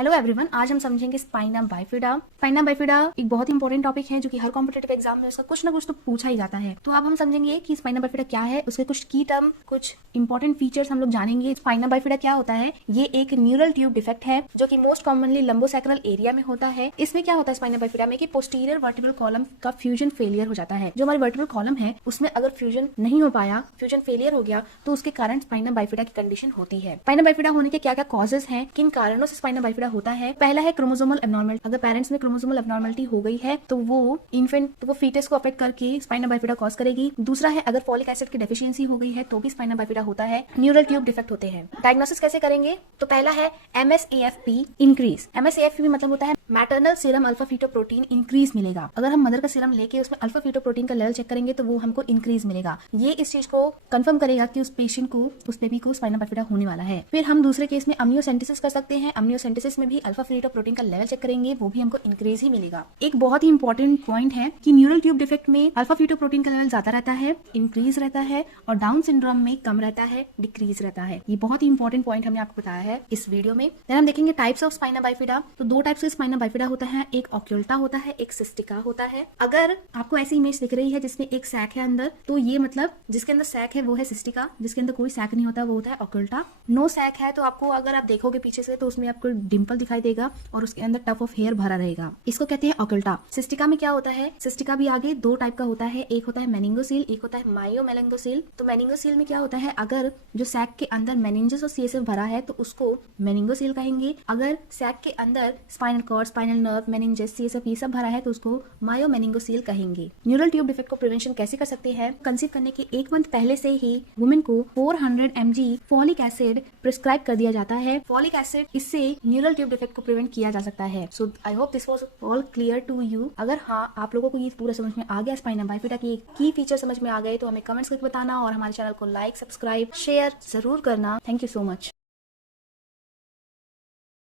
Hello everyone, आज हम समझेंगे स्पाइना बाइफिडा। स्पाइना बाइफिडा एक बहुत ही इंपॉर्टेंट टॉपिक है जो कि हर कॉम्पिटेटिव एग्जाम में उसका कुछ ना कुछ तो पूछा ही जाता है। तो अब हम समझेंगे कि स्पाइना बाइफिडा क्या है, उसके कुछ की टर्म, कुछ इंपॉर्टेंट फीचर्स हम लोग जानेंगे। स्पाइना बाइफिडा क्या होता है? ये एक न्यूरल ट्यूब डिफेक्ट है जो कि मोस्ट कॉमनली लंबोसैक्रल एरिया में होता है। इसमें क्या होता है स्पाइना बाइफिडा में कि पोस्टीरियर वर्टिब्रल कॉलम का फ्यूजन फेलियर हो जाता है। जो हमारी वर्टिब्रल कॉलम है उसमें अगर फ्यूजन नहीं हो पाया, फ्यूजन फेलियर हो गया, तो उसके कारण स्पाइना बाइफिडा की कंडीशन होती है। स्पाइना बाइफिडा होने के क्या क्या कॉजेज हैं, किन कारणों से स्पाइना बाइफिडा होता है? पहला है क्रोमोसोमल एब्नॉर्मलिटी। अगर पेरेंट्स में क्रोमोसोमल एब्नॉर्मलिटी हो गई है तो वो फीटस को अफेक्ट करके स्पाइना बाइफिडा कॉज करेगी। दूसरा है अगर फॉलिक एसिड की डेफिशिएंसी हो गई है तो भी स्पाइना बाइफिडा होता है। न्यूरल ट्यूब डिफेक्ट होते हैं। डायग्नोसिस कैसे करेंगे? तो पहला है MSAFP इंक्रीज। MSAFP मतलब होता है maternal serum alpha fetoprotein increase मिलेगा। अगर हम मदर का सीरम लेके उसमें अल्फा फीटोप्रोटीन का लेवल चेक करेंगे तो वो हमको इंक्रीज मिलेगा। ये इस चीज को कंफर्म करेगा कि उस पेशेंट को, उस बेबी को स्पाइना बाइफिडा होने वाला है। फिर हम दूसरे केस में अम्नियोसेंटेसिस कर सकते हैं। अम्नियोसेंटेसिस में भी अल्फा फीटोप्रोटीन का लेवल चेक करेंगे, वो भी हमको इंक्रीज ही मिलेगा। एक बहुत ही इंपॉर्टेंट पॉइंट है कि न्यूरल ट्यूब डिफेक्ट में अल्फा फीटोप्रोटीन का लेवल ज्यादा रहता है, इंक्रीज रहता है, और डाउन सिंड्रोम में कम रहता है, डिक्रीज रहता है। ये बहुत ही इंपॉर्टेंट पॉइंट हमने आपको बताया है इस वीडियो में। देन हम देखेंगे टाइप्स ऑफ स्पाइना बाइफिडा। तो दो टाइप्स के स्पाइना बाइफिडा होता है, एक ऑक्यूल्टा होता है, एक सिस्टिका होता है। अगर आपको ऐसी इमेज दिख रही है जिसमें एक सैक है अंदर, तो ये मतलब जिसके अंदर सैक है वो है सिस्टिका, जिसके अंदर कोई सैक नहीं होता वो होता है ऑक्यूल्टा। नो सैक है तो आपको, अगर आप देखोगे पीछे से तो उसमें आपको डिंपल दिखाई देगा और उसके अंदर टफ ऑफ हेयर भरा रहेगा। इसको कहते हैं ऑक्यूल्टा। सिस्टिका में क्या होता है? सिस्टिका भी आगे दो टाइप का होता है, एक होता है मेनिंगोसील, एक होता है मायोमेनिंगोसील। तो मेनिंगोसील में क्या होता है, अगर जो सैक के अंदर मेनिंजेस और सीएसएफ भरा है तो उसको मेनिंगोसील कहेंगे। अगर सैक के अंदर spinal cord, spinal nerve, meninges, CSF ये सब भरा है तो उसको मायोमेनिंगोसील कहेंगे। न्यूरल ट्यूब डिफेक्ट को प्रिवेंशन कैसे कर सकते हैं? कंसीव करने के 1 मंथ पहले से ही वुमेन को 400 mg फॉलिक एसिड प्रिस्क्राइब कर दिया जाता है। फॉलिक एसिड, इससे न्यूरल ट्यूब डिफेक्ट को प्रिवेंट किया जा सकता है। So I hope this was all clear to you. अगर हाँ, आप लोगों को ये पूरा समझ में आ गया, स्पाइना बाइफिडा की की फीचर समझ में आ गए, तो हमें कमेंट्स करके बताना और हमारे चैनल को लाइक, सब्सक्राइब, शेयर जरूर करना। Thank you so much.